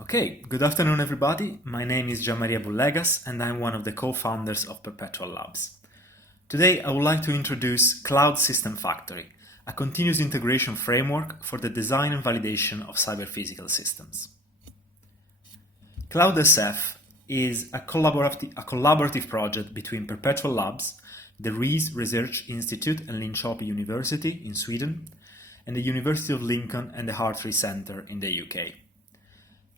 Okay, good afternoon everybody. My name is Gianmaria Bullegas and I'm one of the co-founders of Perpetual Labs. Today I would like to introduce Cloud System Factory, a continuous integration framework for the design and validation of cyber-physical systems. CloudSF is a collaborative project between Perpetual Labs, the RIS Research Institute and Linköping University in Sweden, and the University of Lincoln and the CIPHRE Center in the UK.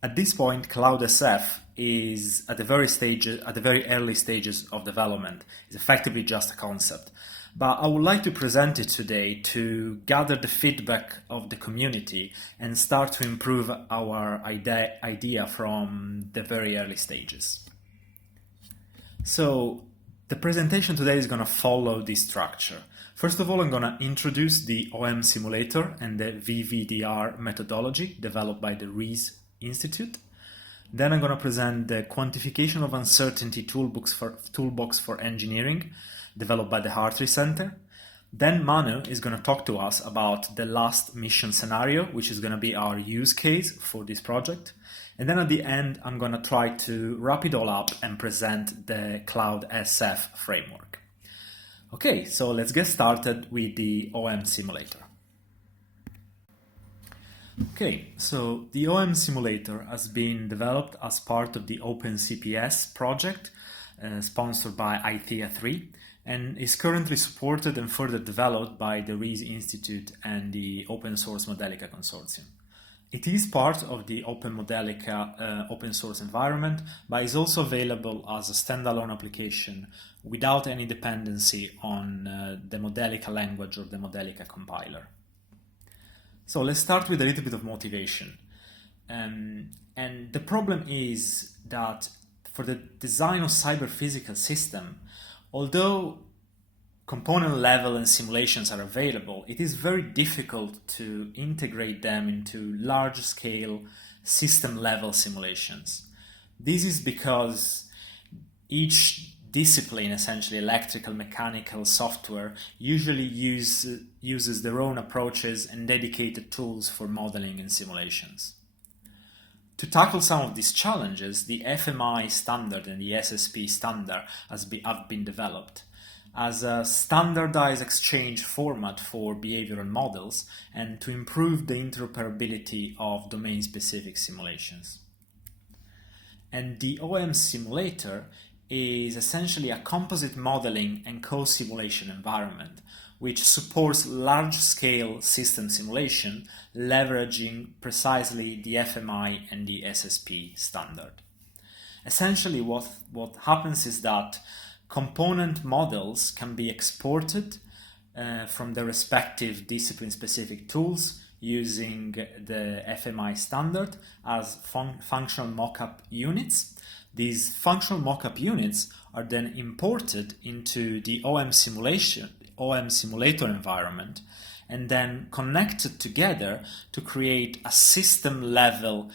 At this point, CloudSF is at the very early stages of development. It's effectively just a concept. But I would like to present it today to gather the feedback of the community and start to improve our idea from the very early stages. So the presentation today is going to follow this structure. First of all, I'm going to introduce the OM simulator and the VVDR methodology developed by the RIS Institute. Then I'm going to present the quantification of uncertainty toolbox for engineering developed by the CIPHRE Center. Then Manu is going to talk to us about the last mission scenario, which is going to be our use case for this project. And then at the end, I'm going to try to wrap it all up and present the CloudSF framework. Okay, so let's get started with the OM simulator. Okay, so the OM simulator has been developed as part of the OpenCPS project sponsored by CIPHRE and is currently supported and further developed by the RIS Institute and the Open Source Modelica Consortium. It is part of the Open Modelica open source environment, but is also available as a standalone application without any dependency on the Modelica language or the Modelica compiler. So let's start with a little bit of motivation. And the problem is that for the design of cyber-physical system, although component level and simulations are available, it is very difficult to integrate them into large-scale system-level simulations. This is because each discipline, essentially electrical, mechanical, software, usually uses their own approaches and dedicated tools for modeling and simulations. To tackle some of these challenges, the FMI standard and the SSP standard have been developed as a standardized exchange format for behavioral models and to improve the interoperability of domain-specific simulations. And the OM simulator is essentially a composite modeling and co-simulation environment which supports large-scale system simulation leveraging precisely the FMI and the SSP standard. Essentially what happens is that component models can be exported from the respective discipline-specific tools using the FMI standard as functional mockup units. These functional mockup units are then imported into the OM simulator environment and then connected together to create a system-level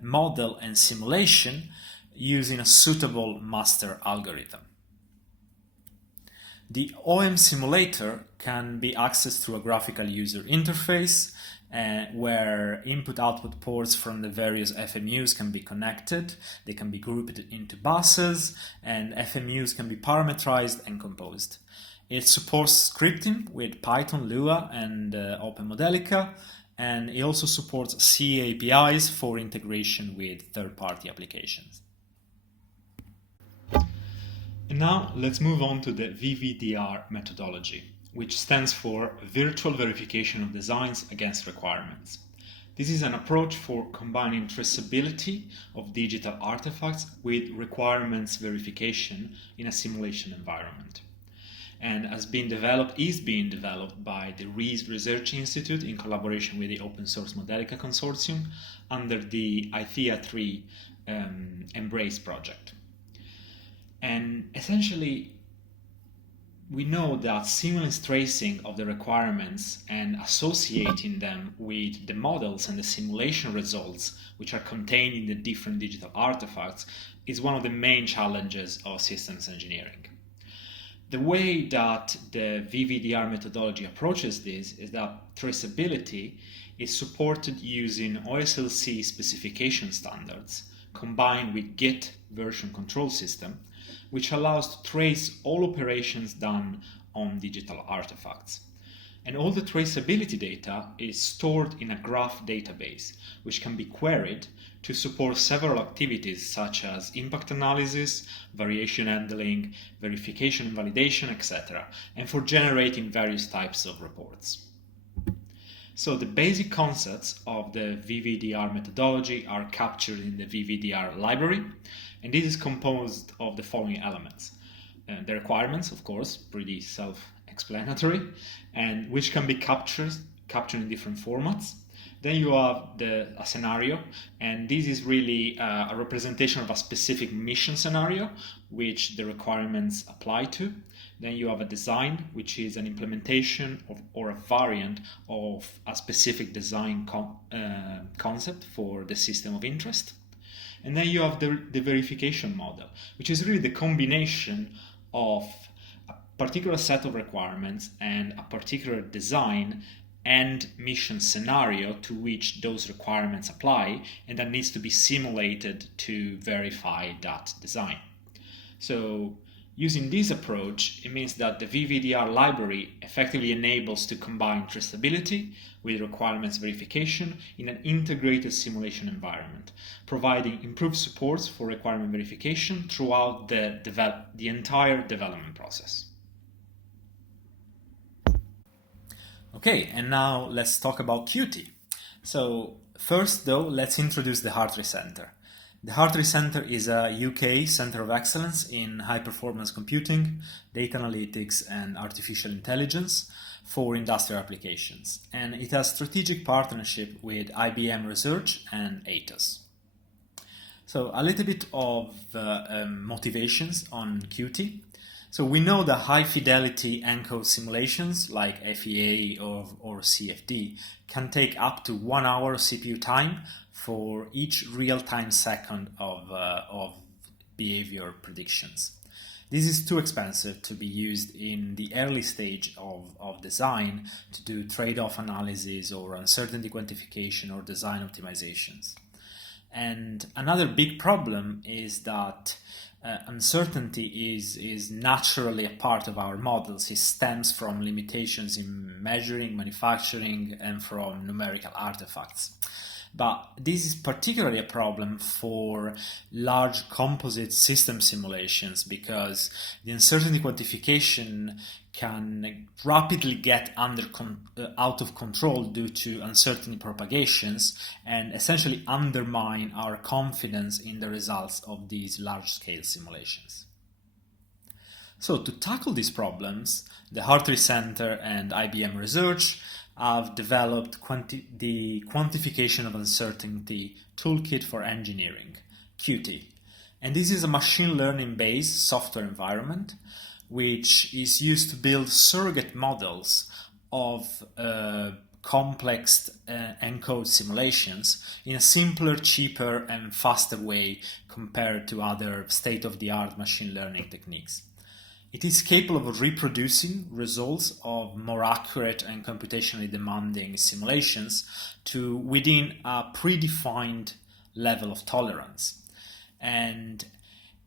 model and simulation using a suitable master algorithm. The OM simulator can be accessed through a graphical user interface where input-output ports from the various FMUs can be connected. They can be grouped into buses, and FMUs can be parameterized and composed. It supports scripting with Python, Lua, and Open Modelica, and it also supports C APIs for integration with third-party applications. And now let's move on to the VVDR methodology, which stands for Virtual Verification of Designs Against Requirements. This is an approach for combining traceability of digital artifacts with requirements verification in a simulation environment. And is being developed by the RIS Research Institute in collaboration with the Open Source Modelica Consortium under the CIPHRE Embrace project. And essentially, we know that seamless tracing of the requirements and associating them with the models and the simulation results which are contained in the different digital artifacts is one of the main challenges of systems engineering. The way that the VVDR methodology approaches this is that traceability is supported using OSLC specification standards combined with Git version control system, which allows to trace all operations done on digital artifacts. And all the traceability data is stored in a graph database, which can be queried to support several activities such as impact analysis, variation handling, verification and validation, etc., and for generating various types of reports. So the basic concepts of the VVDR methodology are captured in the VVDR library, and this is composed of the following elements. The requirements, of course, pretty self-explanatory, and which can be captured in different formats. Then you have a scenario, and this is really a representation of a specific mission scenario which the requirements apply to. Then you have a design, which is an implementation or a variant of a specific design concept for the system of interest. And then you have the verification model, which is really the combination of a particular set of requirements and a particular design and mission scenario to which those requirements apply, and that needs to be simulated to verify that design. So using this approach, it means that the VVDR library effectively enables to combine traceability with requirements verification in an integrated simulation environment, providing improved supports for requirement verification throughout the entire development process. Okay, and now let's talk about Qt. So first though, let's introduce the HeartRe Center. The HeartRe Center is a UK Center of Excellence in high-performance computing, data analytics and artificial intelligence for industrial applications, and it has strategic partnership with IBM Research and Atos. So a little bit of motivations on Qt. So we know that high-fidelity encode simulations like FEA or CFD can take up to 1 hour CPU time for each real-time second of behavior predictions. This is too expensive to be used in the early stage of design to do trade-off analysis or uncertainty quantification or design optimizations. And another big problem is that uncertainty is naturally a part of our models. It stems from limitations in measuring, manufacturing, and from numerical artifacts. But this is particularly a problem for large composite system simulations because the uncertainty quantification can rapidly get out of control due to uncertainty propagations and essentially undermine our confidence in the results of these large-scale simulations. So to tackle these problems, the HeartRe Center and IBM Research have developed the Quantification of Uncertainty Toolkit for Engineering, Qt. And this is a machine learning-based software environment which is used to build surrogate models of complex encode simulations in a simpler, cheaper, and faster way compared to other state-of-the-art machine learning techniques. It is capable of reproducing results of more accurate and computationally demanding simulations to within a predefined level of tolerance. And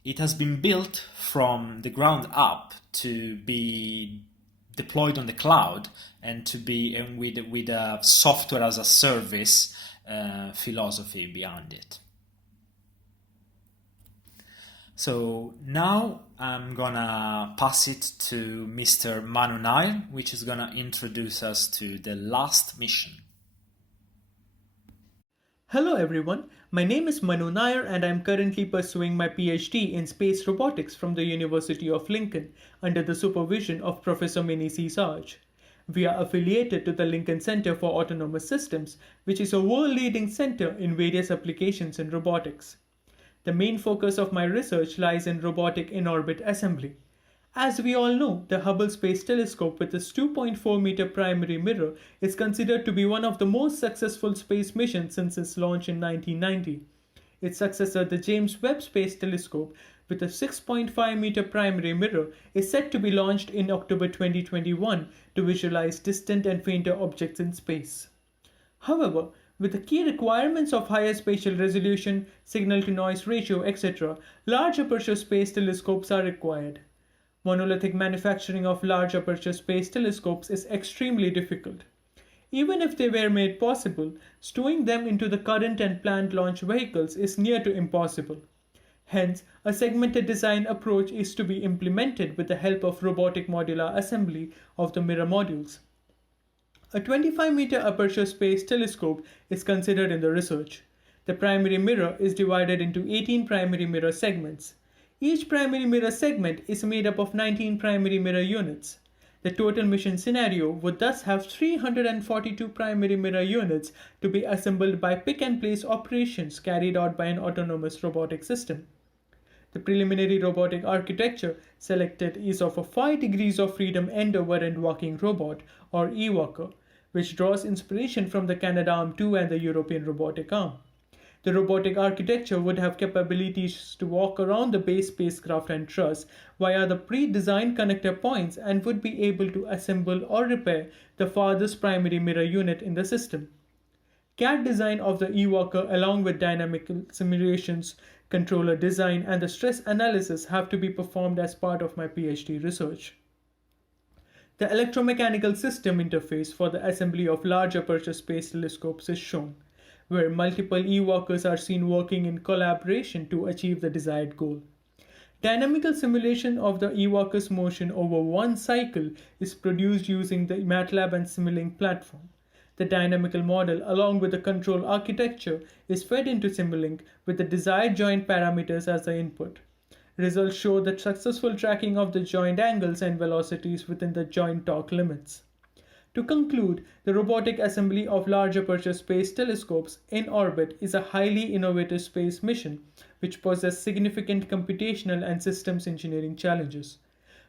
it has been built from the ground up to be deployed on the cloud and to be with a software as a service philosophy behind it. So now I'm gonna pass it to Mr. Manu Nair, which is gonna introduce us to the last mission. Hello everyone, my name is Manu Nair and I am currently pursuing my PhD in space robotics from the University of Lincoln under the supervision of Professor Mini C. Sarge. We are affiliated to the Lincoln Center for Autonomous Systems, which is a world-leading center in various applications in robotics. The main focus of my research lies in robotic in-orbit assembly. As we all know, the Hubble Space Telescope with its 2.4-meter primary mirror is considered to be one of the most successful space missions since its launch in 1990. Its successor, the James Webb Space Telescope, with a 6.5-meter primary mirror, is set to be launched in October 2021 to visualize distant and fainter objects in space. However, with the key requirements of higher spatial resolution, signal-to-noise ratio, etc., large aperture space telescopes are required. Monolithic manufacturing of large aperture space telescopes is extremely difficult. Even if they were made possible, stowing them into the current and planned launch vehicles is near to impossible. Hence, a segmented design approach is to be implemented with the help of robotic modular assembly of the mirror modules. A 25-meter aperture space telescope is considered in the research. The primary mirror is divided into 18 primary mirror segments. Each primary mirror segment is made up of 19 primary mirror units. The total mission scenario would thus have 342 primary mirror units to be assembled by pick-and-place operations carried out by an autonomous robotic system. The preliminary robotic architecture selected is of a 5 degrees of freedom endeavor and walking robot, or e-walker, which draws inspiration from the Canadarm2 and the European robotic arm. The robotic architecture would have capabilities to walk around the base spacecraft and truss via the pre-designed connector points and would be able to assemble or repair the farthest primary mirror unit in the system. CAD design of the e-walker along with dynamic simulations, controller design, and the stress analysis have to be performed as part of my PhD research. The electromechanical system interface for the assembly of large aperture space telescopes is shown, where multiple e-walkers are seen working in collaboration to achieve the desired goal. Dynamical simulation of the e-walker's motion over one cycle is produced using the MATLAB and Simulink platform. The dynamical model along with the control architecture is fed into Simulink with the desired joint parameters as the input. Results show the successful tracking of the joint angles and velocities within the joint torque limits. To conclude, the robotic assembly of large aperture space telescopes in orbit is a highly innovative space mission which poses significant computational and systems engineering challenges.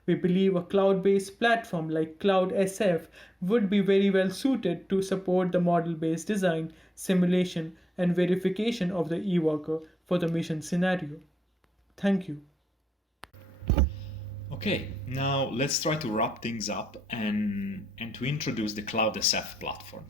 We believe a cloud-based platform like CloudSF would be very well suited to support the model-based design, simulation, and verification of the e-walker for the mission scenario. Thank you. Okay, now let's try to wrap things up and to introduce the CloudSF platform.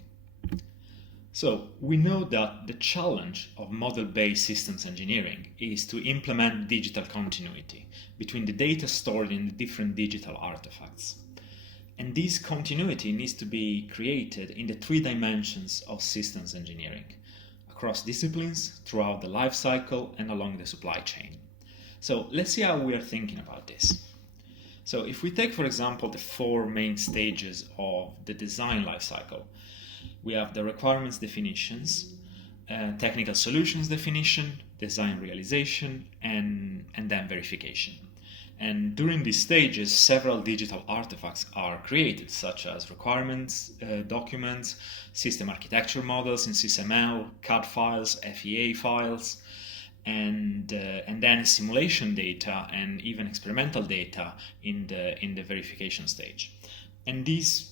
So we know that the challenge of model-based systems engineering is to implement digital continuity between the data stored in the different digital artifacts. And this continuity needs to be created in the 3 dimensions of systems engineering, across disciplines, throughout the life cycle, and along the supply chain. So let's see how we are thinking about this. So if we take, for example, the 4 main stages of the design lifecycle, we have the requirements definitions, technical solutions definition, design realization, and then verification. And during these stages, several digital artifacts are created, such as requirements, documents, system architecture models in SysML, CAD files, FEA files, and then simulation data and even experimental data in the verification stage. And these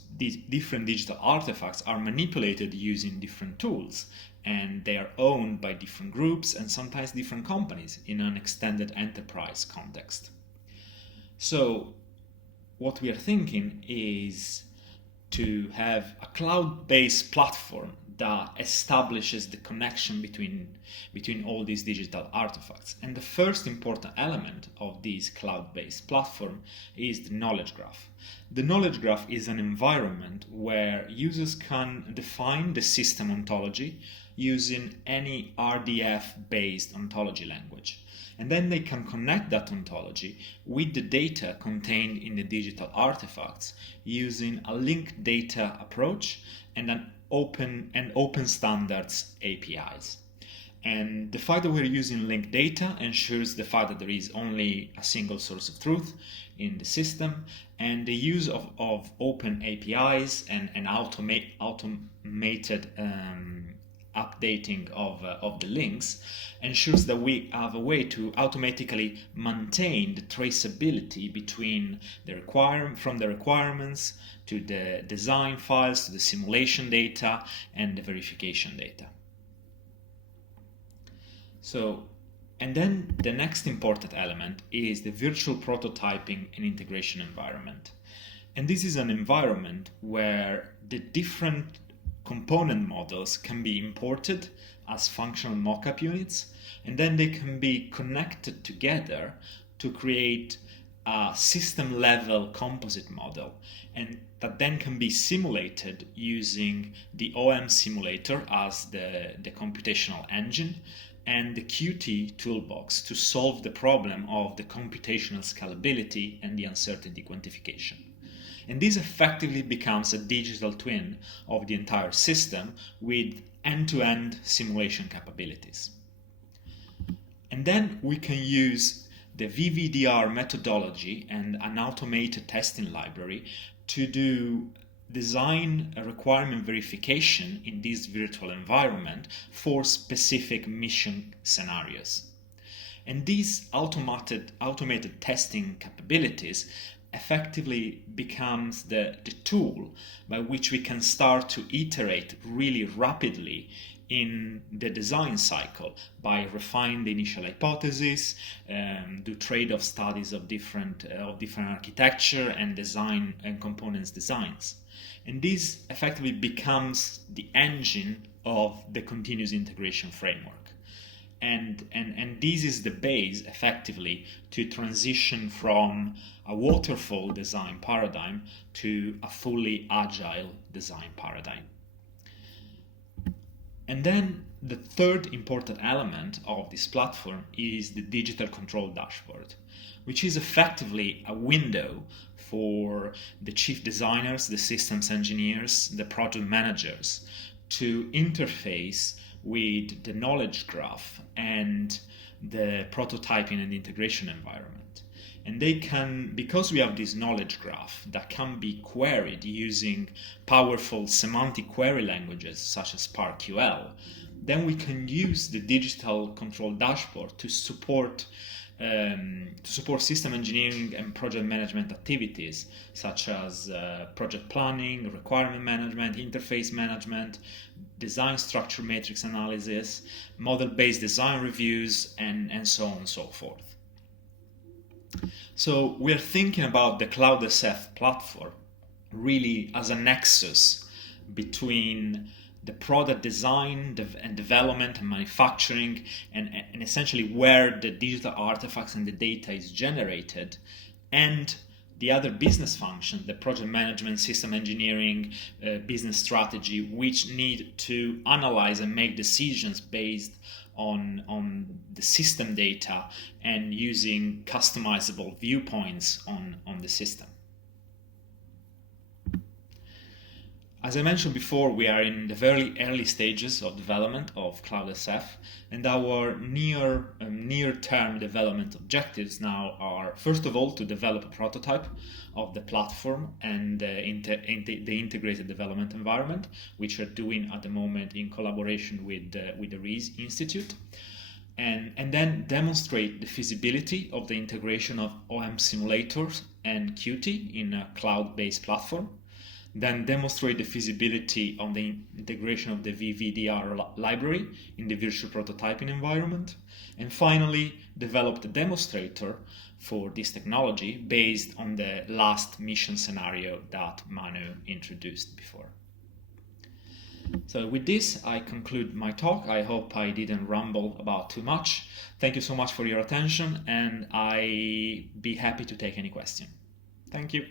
different digital artifacts are manipulated using different tools, and they are owned by different groups and sometimes different companies in an extended enterprise context. So what we are thinking is to have a cloud-based platform that establishes the connection between all these digital artifacts. And the first important element of this cloud-based platform is the knowledge graph. The knowledge graph is an environment where users can define the system ontology using any RDF-based ontology language. And then they can connect that ontology with the data contained in the digital artifacts using a linked data approach and an open standards APIs. And the fact that we're using linked data ensures the fact that there is only a single source of truth in the system, and the use of open APIs and automated updating of the links ensures that we have a way to automatically maintain the traceability between from the requirements to the design files to the simulation data and the verification data. So, and then the next important element is the virtual prototyping and integration environment. And this is an environment where the different component models can be imported as functional mockup units, and then they can be connected together to create a system-level composite model, and that then can be simulated using the OM simulator as the computational engine and the Qt toolbox to solve the problem of the computational scalability and the uncertainty quantification. And this effectively becomes a digital twin of the entire system with end-to-end simulation capabilities. And then we can use the VVDR methodology and an automated testing library to do design requirement verification in this virtual environment for specific mission scenarios. And these automated testing capabilities effectively becomes the tool by which we can start to iterate really rapidly in the design cycle by refine the initial hypothesis, do trade-off studies of different architecture and design and components designs. And this effectively becomes the engine of the continuous integration framework. And this is the base effectively to transition from a waterfall design paradigm to a fully agile design paradigm. And then the third important element of this platform is the digital control dashboard, which is effectively a window for the chief designers, the systems engineers, the project managers to interface with the knowledge graph and the prototyping and integration environment. And they can, because we have this knowledge graph that can be queried using powerful semantic query languages such as SparkQL, then we can use the digital control dashboard to support system engineering and project management activities such as project planning, requirement management, interface management, design structure matrix analysis, model-based design reviews, and so on and so forth. So we're thinking about the CloudSF platform really as a nexus between the product design and development and manufacturing and essentially where the digital artifacts and the data is generated, and the other business functions, the project management, system engineering, business strategy, which need to analyze and make decisions based on the system data and using customizable viewpoints on the system. As I mentioned before, we are in the very early stages of development of CloudSF, and our near-term development objectives now are, first of all, to develop a prototype of the platform and the integrated development environment, which we're doing at the moment in collaboration with the Rees Institute, and then demonstrate the feasibility of the integration of OM simulators and Qt in a cloud-based platform. Then demonstrate the feasibility on the integration of the VVDR library in the virtual prototyping environment. And finally, develop the demonstrator for this technology based on the last mission scenario that Manu introduced before. So with this, I conclude my talk. I hope I didn't ramble about too much. Thank you so much for your attention, and I'd be happy to take any question. Thank you.